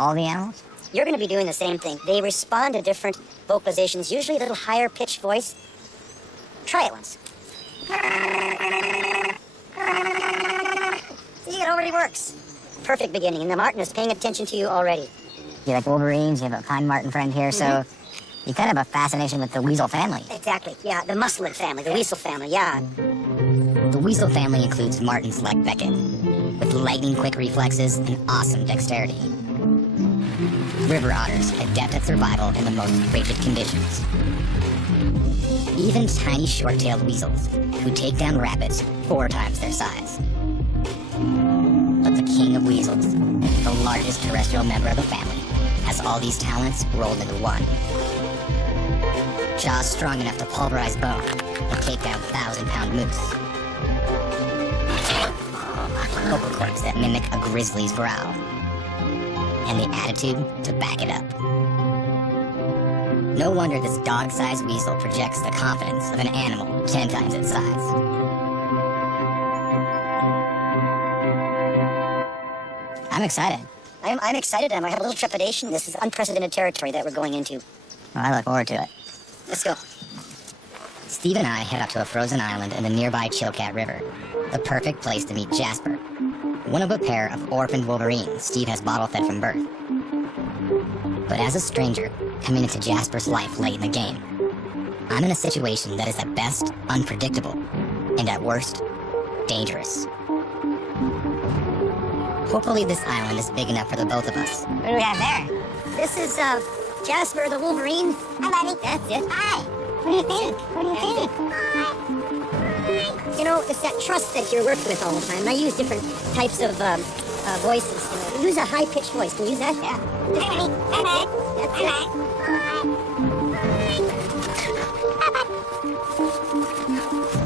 all the animals? You're going to be doing the same thing. They respond to different vocalizations, usually a little higher pitched voice. Try it once. See, it already works. Perfect beginning, and the marten is paying attention to you already. You like Wolverines, you have a pine marten friend here, so you kind of have a fascination with the weasel family. Exactly, yeah, the muscellid family, the weasel family, yeah. The weasel family includes martens like Beckett, with lightning-quick reflexes and awesome dexterity. River otters, adept at survival in the most frigid conditions. Even tiny short-tailed weasels, who take down rabbits 4 times their size. But the king of weasels, the largest terrestrial member of the family, has all these talents rolled into one. Jaws strong enough to pulverize bone and take down 1,000-pound moose. Vocal cords that mimic a grizzly's growl. And the attitude to back it up. No wonder this dog-sized weasel projects the confidence of an animal 10 times its size. I'm excited. I'm excited, and I have a little trepidation. This is unprecedented territory that we're going into. Well, I look forward to it. Let's go. Steve and I head out to a frozen island in the nearby Chilkat River, the perfect place to meet Jasper, one of a pair of orphaned Wolverines Steve has bottle-fed from birth. But as a stranger coming into Jasper's life late in the game, I'm in a situation that is at best unpredictable, and at worst, dangerous. Hopefully this island is big enough for the both of us. What do we have there? This is, Jasper the Wolverine. Hi, buddy. That's it. Hi. What do you think? What do you think? Hi. You know, it's that trust that you're working with all the time. I use different types of, voices. Use a high-pitched voice. Can you use that? Yeah. Hi, buddy. Hi, bud. That's it.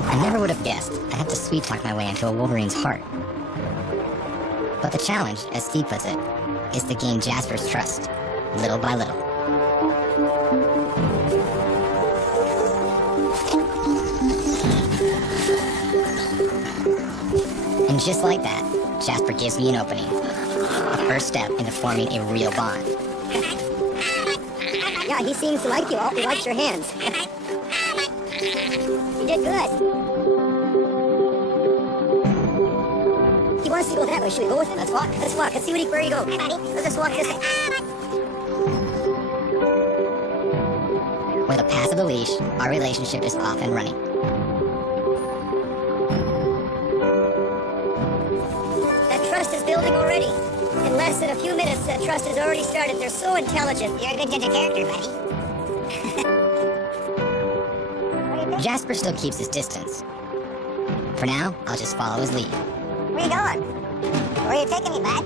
I never would have guessed I'd have to sweet-talk my way into a Wolverine's heart. But the challenge, as Steve puts it, is to gain Jasper's trust, little by little. And just like that, Jasper gives me an opening. The first step into forming a real bond. Yeah, he seems to like you. He likes your hands. You did good. He wants to go that way. Should we go with him? Let's walk. Let's walk. Let's see where you go. Let's just walk this way. With a pass of the leash, our relationship is off and running. That trust is building already. In less than a few minutes, that trust has already started. They're so intelligent. You're a good judge of character, buddy. Jasper still keeps his distance. For now, I'll just follow his lead. Where you going? Where are you taking me, bud?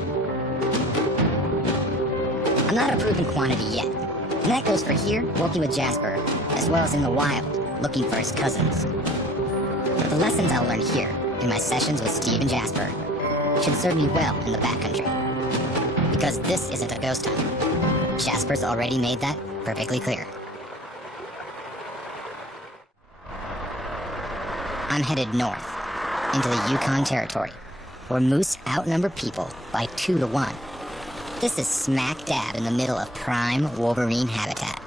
I'm not a proven quantity yet, and that goes for here, working with Jasper, as well as in the wild, looking for his cousins. But the lessons I'll learn here, in my sessions with Steve and Jasper, should serve me well in the backcountry. Because this isn't a ghost hunt. Jasper's already made that perfectly clear. I'm headed north, into the Yukon Territory, where moose outnumber people by 2 to 1. This is smack dab in the middle of prime Wolverine habitat.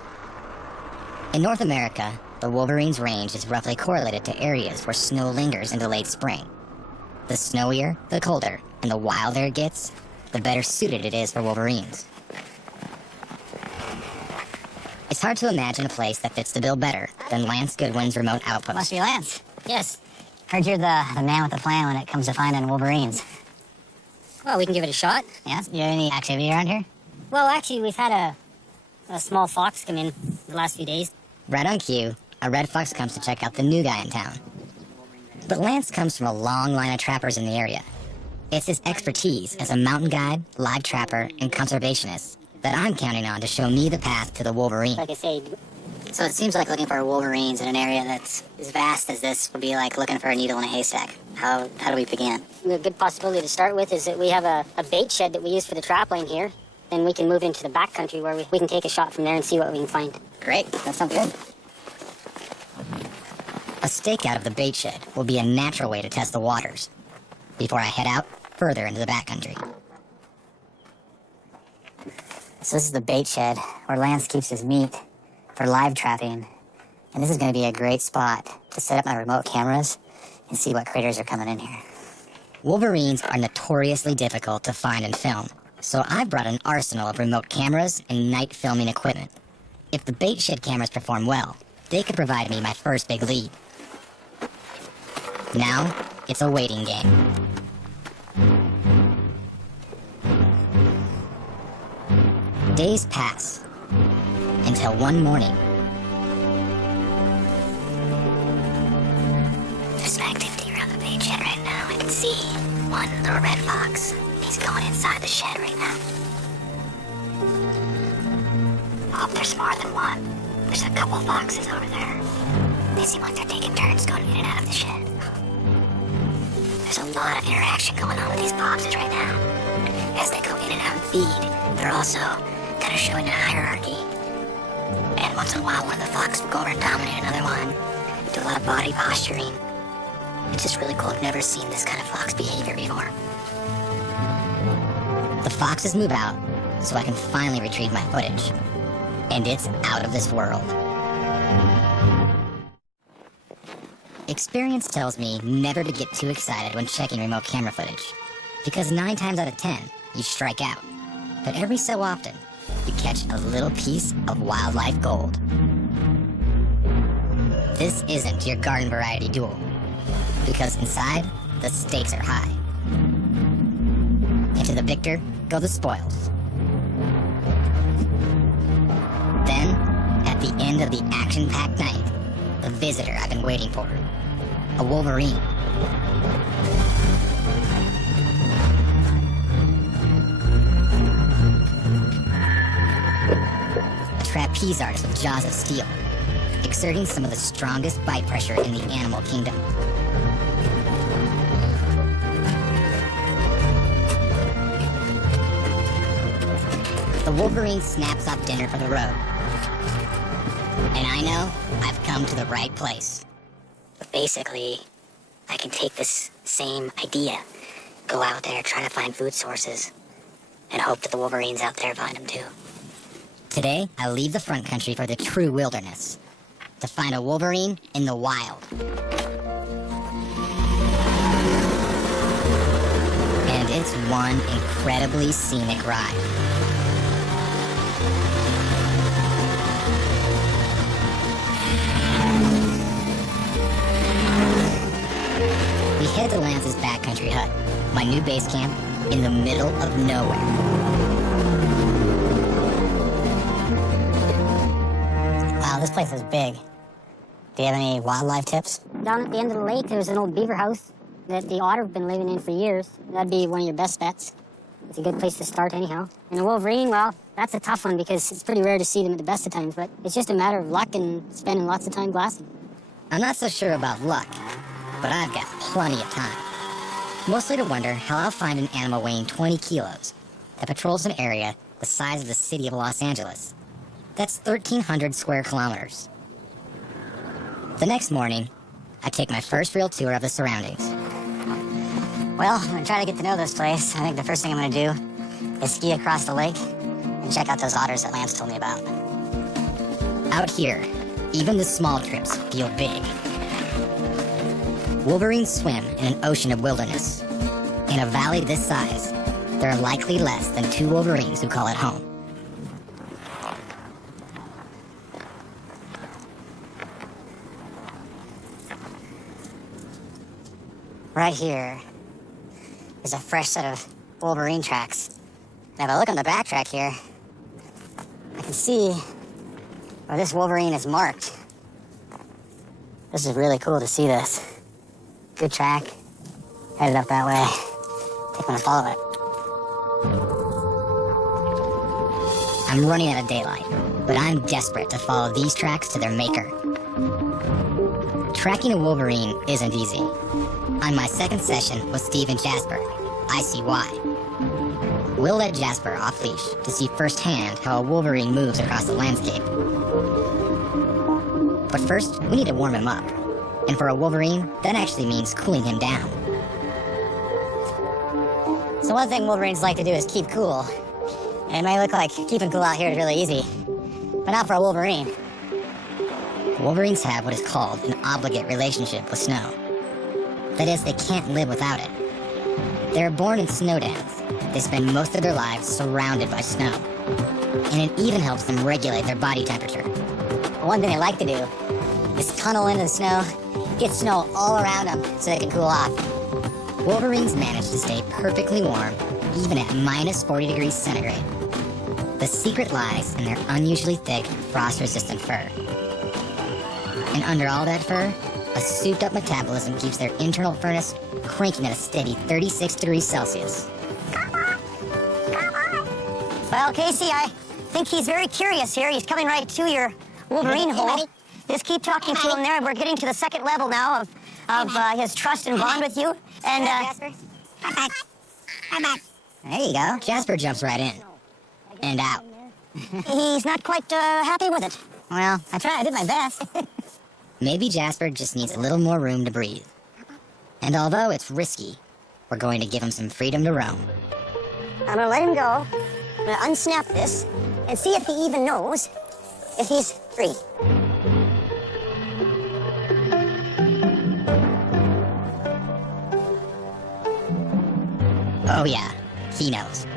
In North America, the Wolverine's range is roughly correlated to areas where snow lingers into late spring. The snowier, the colder, and the wilder it gets, the better suited it is for Wolverines. It's hard to imagine a place that fits the bill better than Lance Goodwin's remote outpost. Must be Lance. Yes. Heard you're the man with the plan when it comes to finding Wolverines. Well, we can give it a shot. Yeah? You have any activity around here? Well, actually, we've had a small fox come in the last few days. Right on cue, a red fox comes to check out the new guy in town. But Lance comes from a long line of trappers in the area. It's his expertise as a mountain guide, live trapper, and conservationist that I'm counting on to show me the path to the Wolverine. Like I say, So it seems like looking for Wolverines in an area that's as vast as this would be like looking for a needle in a haystack. How do we begin? a good possibility to start with is that we have a bait shed that we use for the trap line here. Then we can move into the backcountry where we can take a shot from there and see what we can find. Great, that sounds good. A stakeout of the bait shed will be a natural way to test the waters before I head out further into the backcountry. So this is the bait shed where Lance keeps his meat for live trapping. And this is going to be a great spot to set up my remote cameras and see what critters are coming in here. Wolverines are notoriously difficult to find and film, so I've brought an arsenal of remote cameras and night filming equipment. If the bait shed cameras perform well, they could provide me my first big lead. Now, it's a waiting game. Days pass, until one morning. There's some activity around the bait shed right now. I can see one little red fox. He's going inside the shed right now. Oh, there's more than one. There's a couple foxes over there. They seem like they're taking turns going in and out of the shed. There's a lot of interaction going on with these foxes right now. As they go in and out and feed, they're also kind of showing a hierarchy. And once in a while, one of the foxes will go over and dominate another one. Do a lot of body posturing. It's just really cool. I've never seen this kind of fox behavior before. The foxes move out, so I can finally retrieve my footage. And it's out of this world. Experience tells me never to get too excited when checking remote camera footage, because 9 times out of 10, you strike out. But every so often, you catch a little piece of wildlife gold. This isn't your garden variety duel, because inside, the stakes are high. And to the victor go the spoils. Then, at the end of the action-packed night, the visitor I've been waiting for. A Wolverine. A trapeze artist with jaws of steel, exerting some of the strongest bite pressure in the animal kingdom. The Wolverine snaps up dinner for the road. And I know I've come to the right place. But basically, I can take this same idea, go out there, try to find food sources, and hope that the Wolverines out there find them too. Today, I leave the front country for the true wilderness, to find a Wolverine in the wild. And it's one incredibly scenic ride. We head to Lance's backcountry hut, my new base camp in the middle of nowhere. Wow, this place is big. Do you have any wildlife tips? Down at the end of the lake, there's an old beaver house that the otter have been living in for years. That'd be one of your best bets. It's a good place to start anyhow. And a Wolverine, well, that's a tough one because it's pretty rare to see them at the best of times, but it's just a matter of luck and spending lots of time glassing. I'm not so sure about luck, but I've got plenty of time. Mostly to wonder how I'll find an animal weighing 20 kilos that patrols an area the size of the city of Los Angeles. That's 1,300 square kilometers. The next morning, I take my first real tour of the surroundings. Well, I'm gonna try to get to know this place. I think the first thing I'm gonna do is ski across the lake and check out those otters that Lance told me about. Out here, even the small trips feel big. Wolverines swim in an ocean of wilderness. In a valley this size, there are likely less than 2 Wolverines who call it home. Right here is a fresh set of Wolverine tracks. And if I look on the back track here, I can see where this Wolverine is marked. This is really cool to see this. Good track, headed up that way. I think I'm gonna follow it. I'm running out of daylight, but I'm desperate to follow these tracks to their maker. Tracking a Wolverine isn't easy. On my second session with Steve and Jasper, I see why. We'll let Jasper off leash to see firsthand how a Wolverine moves across the landscape. But first, we need to warm him up. And for a Wolverine, that actually means cooling him down. So one thing Wolverines like to do is keep cool. It may look like keeping cool out here is really easy, but not for a Wolverine. Wolverines have what is called an obligate relationship with snow. That is, they can't live without it. They're born in snow dens. They spend most of their lives surrounded by snow. And it even helps them regulate their body temperature. One thing they like to do is tunnel into the snow, get snow all around them so they can cool off. Wolverines manage to stay perfectly warm, even at minus 40 degrees centigrade. The secret lies in their unusually thick, frost-resistant fur. And under all that fur, a souped-up metabolism keeps their internal furnace cranking at a steady 36 degrees Celsius. Well, Casey, I think he's very curious here. He's coming right to your Wolverine hole. Just keep talking to him there. We're getting to the second level now of his trust and bond with you. And, Jasper. I'm back. There you go. Jasper jumps right in. And out. he's not quite happy with it. Well, I did my best. maybe Jasper just needs a little more room to breathe. And although it's risky, we're going to give him some freedom to roam. I'm gonna let him go. I'm gonna unsnap this and see if he even knows if he's free. Oh yeah, he knows.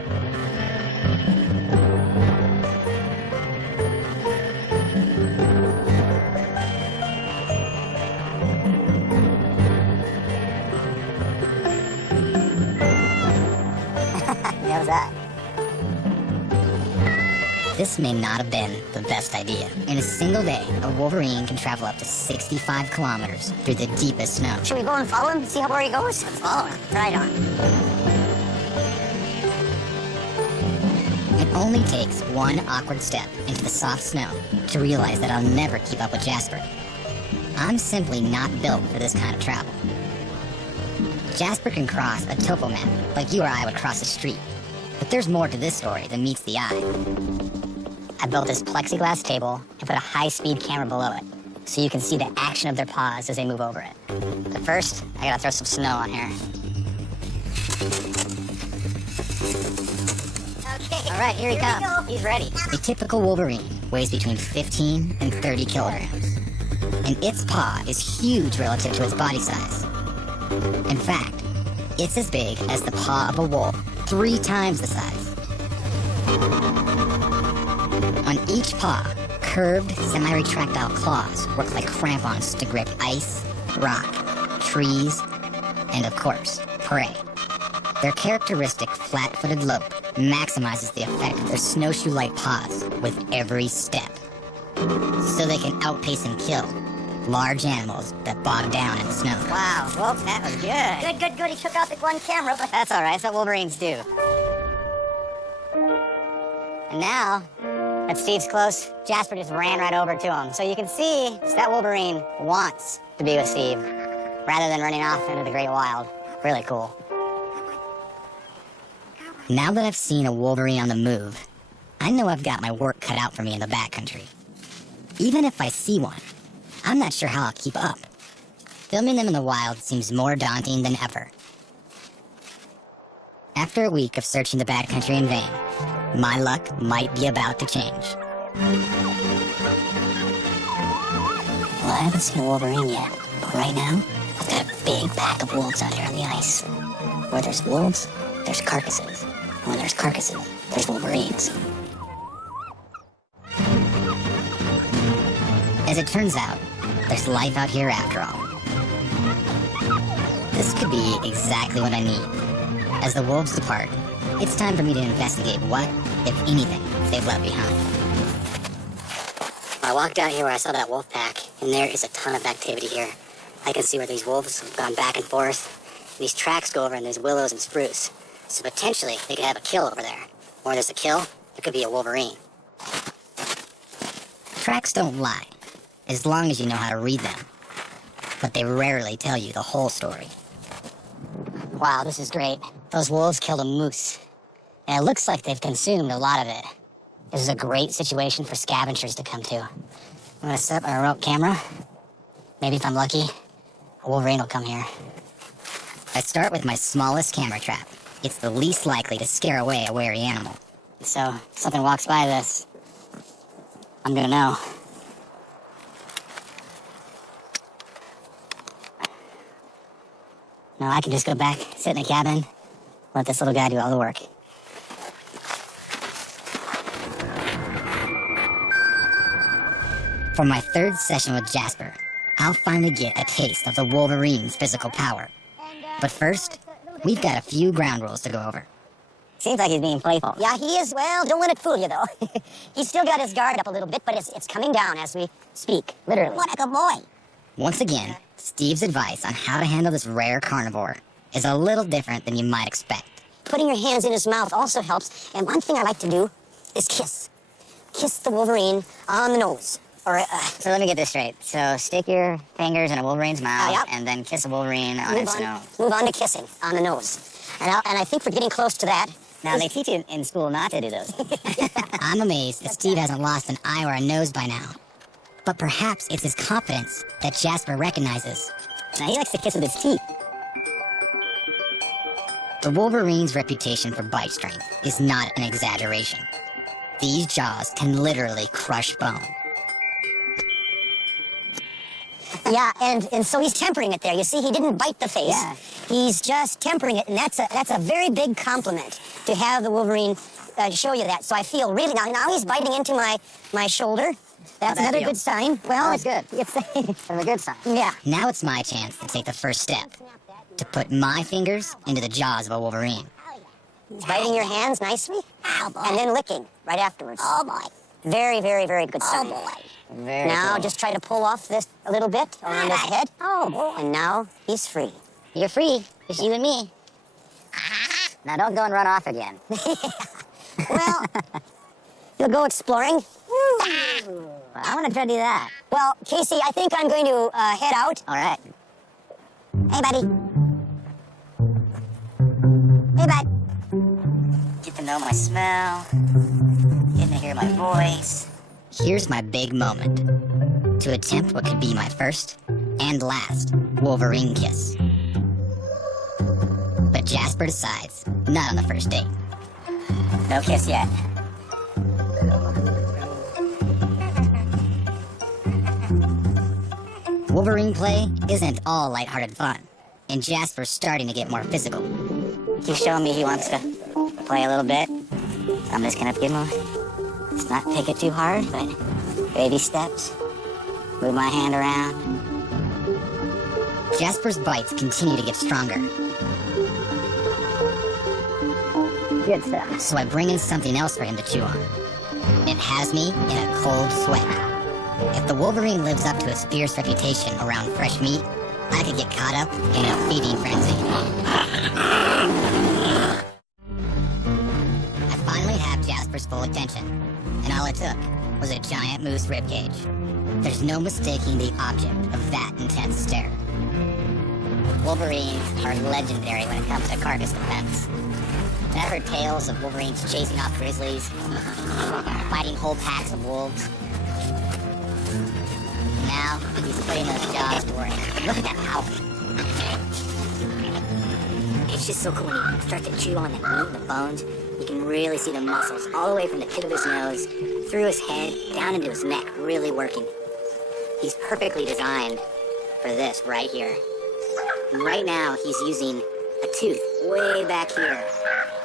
He knows that. This may not have been the best idea. In a single day, a Wolverine can travel up to 65 kilometers through the deepest snow. Should we go and follow him, see how far he goes? Let's follow him. Right on. It only takes one awkward step into the soft snow to realize that I'll never keep up with Jasper. I'm simply not built for this kind of travel. Jasper can cross a topo map like you or I would cross a street. But there's more to this story than meets the eye. I built this plexiglass table and put a high-speed camera below it so you can see the action of their paws as they move over it. But first, I gotta throw some snow on here. Okay. All right, here he comes. He's ready. A typical Wolverine weighs between 15 and 30 kilograms. And its paw is huge relative to its body size. In fact, it's as big as the paw of a wolf, 3 times the size. On each paw, curved, semi-retractile claws work like crampons to grip ice, rock, trees, and of course, prey. Their characteristic flat-footed lope maximizes the effect of their snowshoe-like paws with every step. So they can outpace and kill large animals that bog down in the snow. Wow, well, that was good. Good. He took out the one camera, but that's all right. That's what Wolverines do. And now that Steve's close, Jasper just ran right over to him. So you can see that Wolverine wants to be with Steve rather than running off into the great wild. Really cool. Now that I've seen a Wolverine on the move, I know I've got my work cut out for me in the backcountry. Even if I see one, I'm not sure how I'll keep up. Filming them in the wild seems more daunting than ever. After a week of searching the backcountry in vain, my luck might be about to change. Well, I haven't seen a Wolverine yet, but right now, I've got a big pack of wolves out here on the ice. Where there's wolves, there's carcasses. And when there's carcasses, there's Wolverines. As it turns out, there's life out here after all. This could be exactly what I need. As the wolves depart, it's time for me to investigate what, if anything, they've left behind. I walked out here where I saw that wolf pack, and there is a ton of activity here. I can see where these wolves have gone back and forth. These tracks go over in these willows and spruce. So potentially, they could have a kill over there. Or there's a kill, there could be a Wolverine. Tracks don't lie, as long as you know how to read them. But they rarely tell you the whole story. Wow, this is great. Those wolves killed a moose, and it looks like they've consumed a lot of it. This is a great situation for scavengers to come to. I'm gonna set up my remote camera. Maybe if I'm lucky, a Wolverine will come here. I start with my smallest camera trap. It's the least likely to scare away a wary animal. So, if something walks by this, I'm gonna know. No, I can just go back, sit in the cabin, let this little guy do all the work. For my third session with Jasper, I'll finally get a taste of the Wolverine's physical power. But first, we've got a few ground rules to go over. Seems like he's being playful. Yeah, he is. Well, don't let it fool you, though. He's still got his guard up a little bit, but it's coming down as we speak, literally. What a good boy. Once again, Steve's advice on how to handle this rare carnivore is a little different than you might expect. Putting your hands in his mouth also helps, and one thing I like to do is kiss. Kiss the Wolverine on the nose. So let me get this straight. So stick your fingers in a Wolverine's mouth, yep. and then kiss a Wolverine on its nose. Move on to kissing on the nose. And I think we're getting close to that. Now, they teach you in school not to do those. I'm amazed that Steve hasn't lost an eye or a nose by now. But perhaps it's his confidence that Jasper recognizes. Now, he likes to kiss with his teeth. The Wolverine's reputation for bite strength is not an exaggeration. These jaws can literally crush bone. Yeah, and so he's tempering it there. You see, he didn't bite the face. Yeah. He's just tempering it, and that's a very big compliment to have the Wolverine show you that. So I feel really now he's biting into my shoulder. That's another good sign. Well, it's good. It's a good sign. Yeah. Now it's my chance to take the first step, to put my fingers into the jaws of a Wolverine. Biting your hands nicely, and then licking right afterwards. Oh boy. Very, very, very good sign. Oh boy. Very now cool. just try to pull off this a little bit around his head. Oh boy. And now he's free. You're free. Just you and me. Now don't go and run off again. Well, you'll go exploring. I want to try to do that. Well, Casey, I think I'm going to head out. All right. Hey, buddy. Hey, bud. Get to know my smell. Getting to hear my voice. Here's my big moment. To attempt what could be my first and last Wolverine kiss. But Jasper decides not on the first date. No kiss yet. Wolverine play isn't all lighthearted fun, and Jasper's starting to get more physical. He's showing me he wants to play a little bit. I'm just gonna give him let's not take it too hard, but baby steps. Move my hand around. Jasper's bites continue to get stronger, Good stuff. so I bring in something else for him to chew on. It has me in a cold sweat. If the Wolverine lives up to its fierce reputation around fresh meat, I could get caught up in a feeding frenzy. I finally have Jasper's full attention, and all it took was a giant moose ribcage. There's no mistaking the object of that intense stare. Wolverines are legendary when it comes to carcass defense. And I've heard tales of Wolverines chasing off grizzlies, fighting whole packs of wolves. Now, he's putting those jaws to work. Look at that mouth. It's just so cool when you start to chew on the meat and the bones. You can really see the muscles all the way from the tip of his nose, through his head, down into his neck, really working. He's perfectly designed for this right here. And right now, he's using a tooth way back here.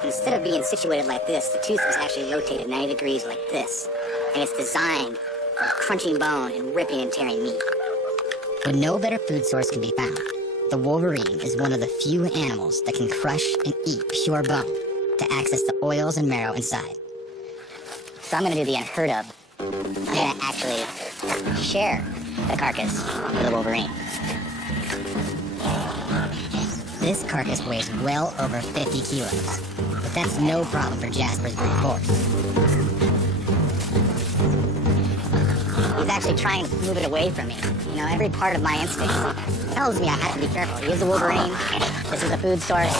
Instead of being situated like this, the tooth is actually rotated 90 degrees like this. And it's designed for crunching bone and ripping and tearing meat. When no better food source can be found, the Wolverine is one of the few animals that can crush and eat pure bone to access the oils and marrow inside. So I'm gonna do the unheard of. I'm gonna actually share the carcass with the Wolverine. This carcass weighs well over 50 kilos, but that's no problem for Jasper's brute force. He's actually trying to move it away from me. You know, every part of my instinct tells me I have to be careful. He is a Wolverine. This is a food source.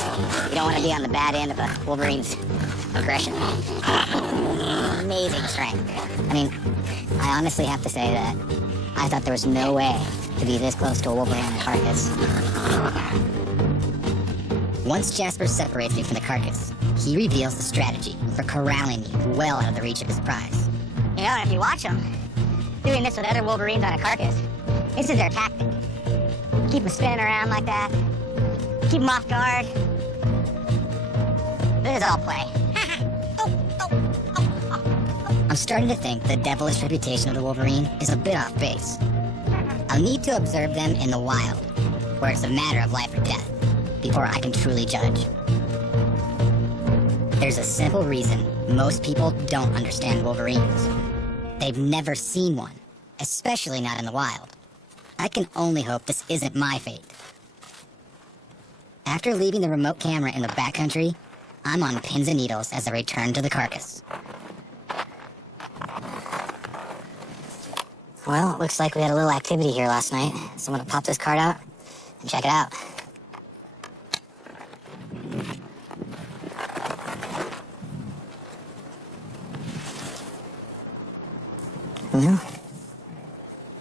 You don't want to be on the bad end of a Wolverine's aggression. Amazing strength. I mean, I honestly have to say that I thought there was no way to be this close to a Wolverine carcass. Once Jasper separates me from the carcass, he reveals the strategy for corralling me well out of the reach of his prize. You know, if you watch them, doing this with other Wolverines on a carcass, this is their tactic. Keep them spinning around like that. Keep them off guard. This is all play. I'm starting to think the devilish reputation of the Wolverine is a bit off base. I'll need to observe them in the wild, where it's a matter of life or death, before I can truly judge. There's a simple reason most people don't understand Wolverines. They've never seen one, especially not in the wild. I can only hope this isn't my fate. After leaving the remote camera in the backcountry, I'm on pins and needles as I return to the carcass. Well, it looks like we had a little activity here last night. So I'm gonna pop this card out and check it out. Well,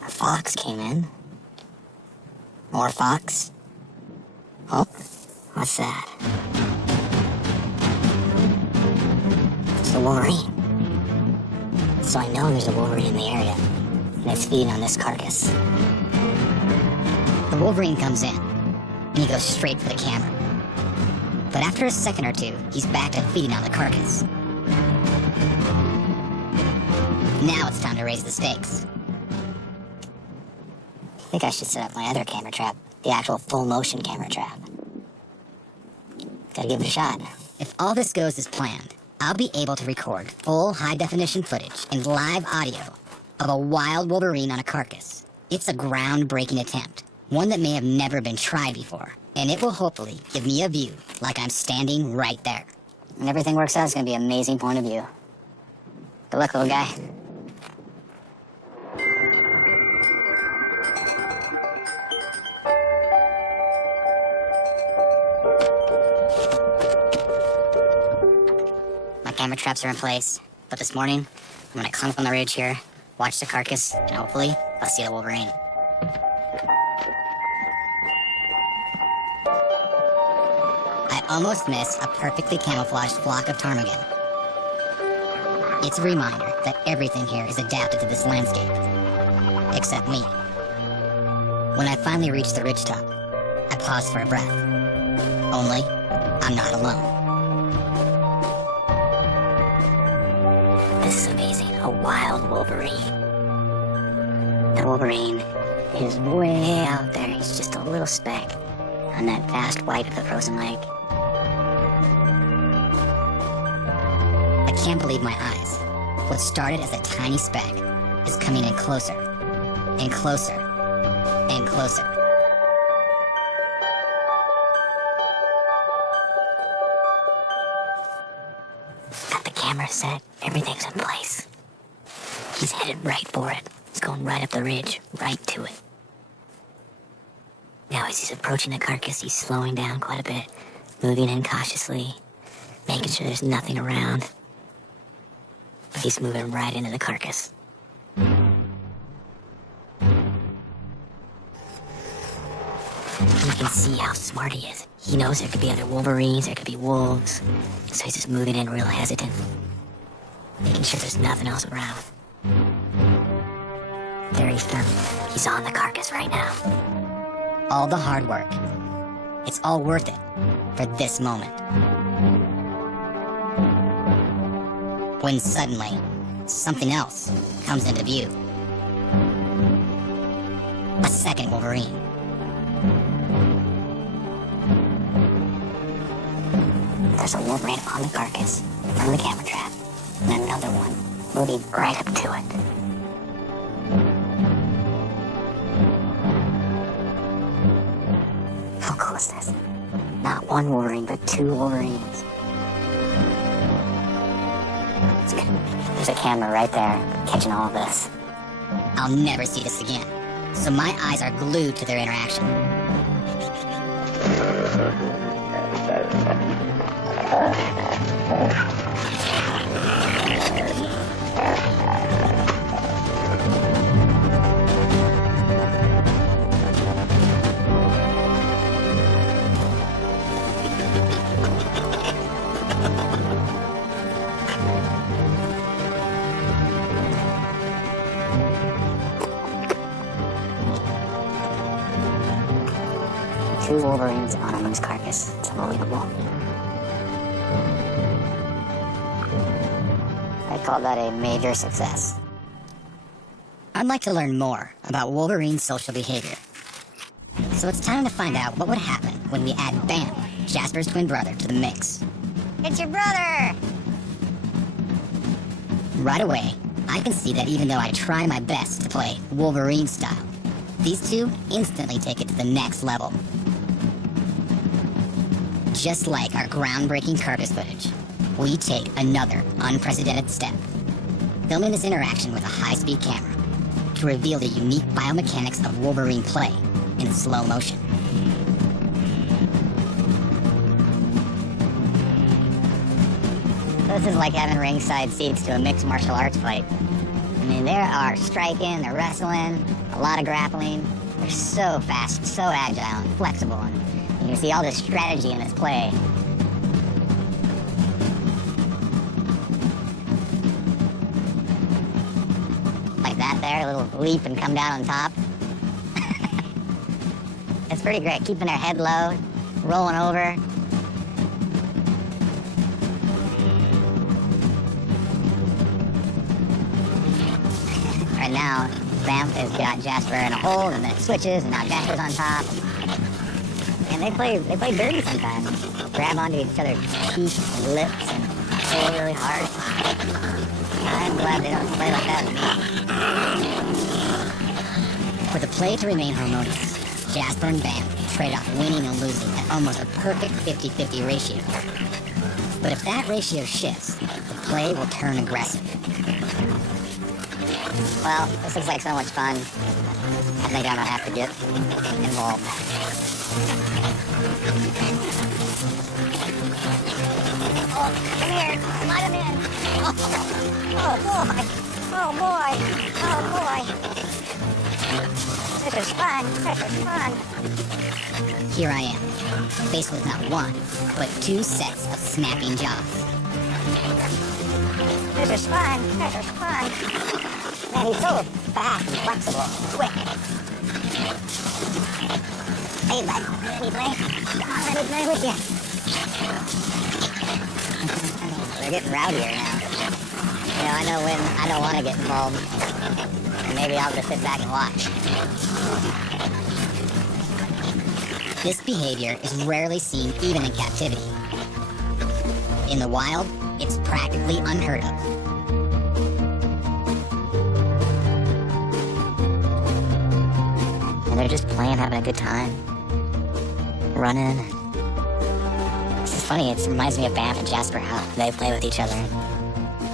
a fox came in. More fox. Oh, what's that? It's a Wolverine. So I know there's a Wolverine in the area, and it's feeding on this carcass. The Wolverine comes in, and he goes straight for the camera. But after a second or two, he's back to feeding on the carcass. Now it's time to raise the stakes. I think I should set up my other camera trap, the actual full motion camera trap. Gotta give it a shot. If all this goes as planned, I'll be able to record full high-definition footage and live audio of a wild Wolverine on a carcass. It's a groundbreaking attempt, one that may have never been tried before, and it will hopefully give me a view like I'm standing right there. When everything works out, it's gonna be an amazing point of view. Good luck, little guy. Camera traps are in place, but this morning, I'm gonna climb up on the ridge here, watch the carcass, and hopefully, I'll see the Wolverine. I almost miss a perfectly camouflaged flock of ptarmigan. It's a reminder that everything here is adapted to this landscape, except me. When I finally reach the ridgetop, I pause for a breath. Only, I'm not alone. This is amazing. A wild Wolverine. The Wolverine is way out there. He's just a little speck on that vast white of the frozen lake. I can't believe my eyes. What started as a tiny speck is coming in closer, and closer, and closer. Got the camera set. Everything's in place. He's headed right for it. He's going right up the ridge, right to it. Now as he's approaching the carcass, he's slowing down quite a bit, moving in cautiously, making sure there's nothing around. But he's moving right into the carcass. You can see how smart he is. He knows there could be other Wolverines, there could be wolves, so he's just moving in real hesitant, making sure there's nothing else around. There he's done. He's on the carcass right now. All the hard work. It's all worth it for this moment. When suddenly, something else comes into view. A second Wolverine. There's a Wolverine on the carcass from the camera trap, and another one moving right up to it. How cool is this? Not one Wolverine, but two Wolverines. It's good. There's a camera right there, catching all of this. I'll never see this again, so my eyes are glued to their interaction. 2 Wolverines on a moose carcass. It's unbelievable. I call that a major success. I'd like to learn more about Wolverine's social behavior. So it's time to find out what would happen when we add Bam, Jasper's twin brother, to the mix. It's your brother! Right away, I can see that even though I try my best to play Wolverine style, these two instantly take it to the next level. Just like our groundbreaking carcass footage, we take another unprecedented step, filming this interaction with a high-speed camera to reveal the unique biomechanics of Wolverine play in slow motion. This is like having ringside seats to a mixed martial arts fight. I mean, there are striking, they're wrestling, a lot of grappling. They're so fast, so agile and flexible, and you can see all this strategy in this play. Like that there, a little leap and come down on top. It's pretty great, keeping their head low, rolling over. Right now, Bam has got Jasper in a hold, and then it switches, and now Jasper's on top. And they play dirty sometimes. Grab onto each other's teeth and lips and pull really hard. I'm glad they don't play like that with me. For the play to remain harmonious, Jasper and Bam trade off winning and losing at almost a perfect 50-50 ratio. But if that ratio shifts, the play will turn aggressive. Well, this looks like so much fun. I think I'm gonna have to get involved. Oh, come here. Let him in. Oh, boy. Oh, boy. Oh, boy. This is fun. This is fun. Here I am, faced with not one, but 2 sets of snapping jaws. This is fun. This is fun. Man, he's so fast and flexible and quick. Hey, bud. Let me play. Come on, let me play with you. They're getting rowdier now. You know, I know when I don't want to get involved. And maybe I'll just sit back and watch. This behavior is rarely seen even in captivity. In the wild, it's practically unheard of. And they're just playing, having a good time. Running. This is funny, it reminds me of Bam and Jasper, how they play with each other.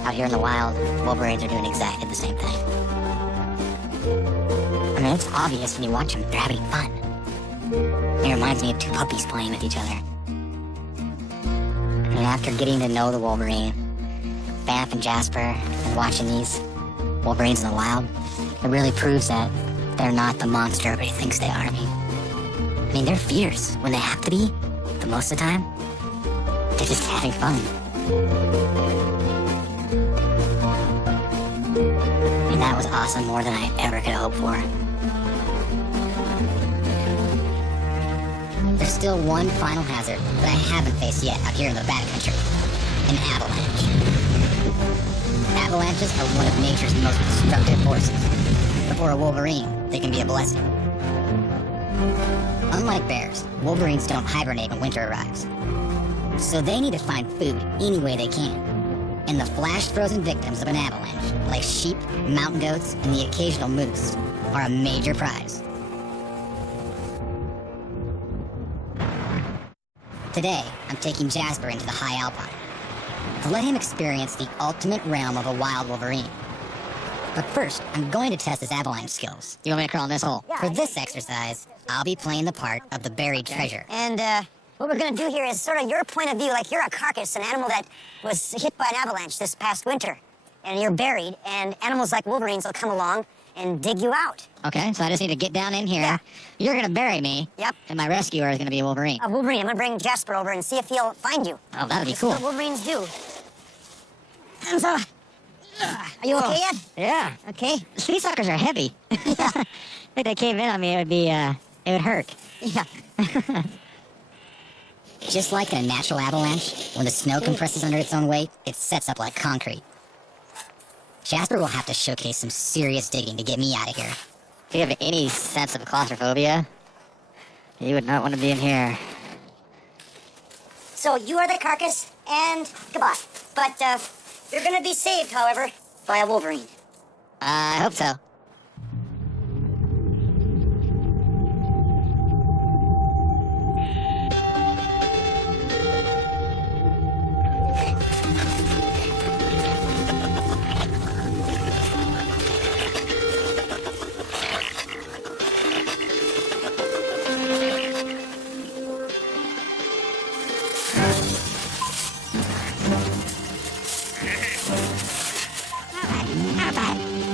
Out here in the wild, Wolverines are doing exactly the same thing. I mean, it's obvious when you watch them, they're having fun. It reminds me of 2 puppies playing with each other. And after getting to know the Wolverine, Bam and Jasper, and watching these Wolverines in the wild, it really proves that they're not the monster everybody thinks they are. I mean, they're fierce when they have to be, but most of the time, they're just having fun. I mean, that was awesome, more than I ever could hope for. There's still one final hazard that I haven't faced yet out here in the backcountry. An avalanche. Avalanches are one of nature's most destructive forces. But for a Wolverine, they can be a blessing. Unlike bears, Wolverines don't hibernate when winter arrives. So they need to find food any way they can. And the flash-frozen victims of an avalanche, like sheep, mountain goats, and the occasional moose, are a major prize. Today, I'm taking Jasper into the high alpine to let him experience the ultimate realm of a wild Wolverine. But first, I'm going to test his avalanche skills. You want me to crawl in this hole? Yeah. For this exercise, I'll be playing the part of the buried treasure. And what we're gonna do here is sort of your point of view, like you're a carcass, an animal that was hit by an avalanche this past winter. And you're buried, and animals like Wolverines will come along and dig you out. Okay, so I just need to get down in here. Yeah. You're gonna bury me. Yep. And my rescuer is gonna be a Wolverine. A Wolverine, I'm gonna bring Jasper over and see if he'll find you. Oh, that'd be This cool. is what Wolverines do. And so, are you okay yet? Yeah. Okay. Sea suckers are heavy. If they cave in on me, it would be It would hurt. Yeah. Just like in a natural avalanche, when the snow compresses under its own weight, it sets up like concrete. Jasper will have to showcase some serious digging to get me out of here. If you have any sense of claustrophobia, you would not want to be in here. So you are the carcass, and goodbye. But, you're gonna be saved, however, by a Wolverine. I hope so.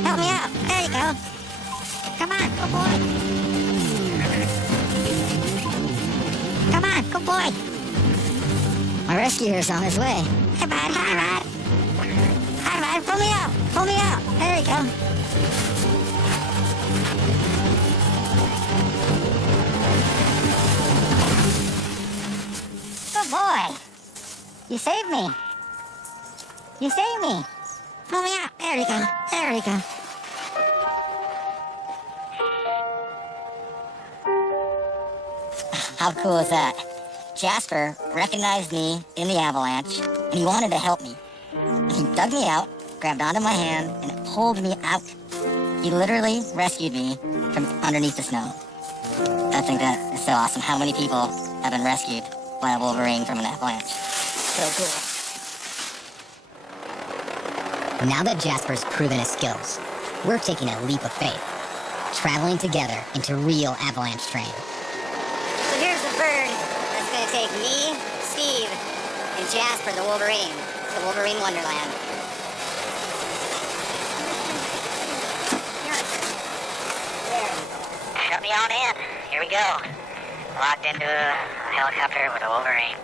Help me out. There you go. Come on, good boy. Come on, good boy. My rescuer's on his way. Hi, bud. Hi, bud. Hi, bud. Pull me out. Pull me out. There you go. Good boy. You saved me. You saved me. Pull me out. There you go. There you go. How cool is that? Jasper recognized me in the avalanche, and he wanted to help me. He dug me out, grabbed onto my hand, and pulled me out. He literally rescued me from underneath the snow. I think that is so awesome. How many people have been rescued by a Wolverine from an avalanche? So cool. Now that Jasper's proven his skills, we're taking a leap of faith, traveling together into real avalanche terrain. So here's the bird that's going to take me, Steve, and Jasper the Wolverine to Wolverine Wonderland. Shut me on in. Here we go. Locked into a helicopter with a Wolverine.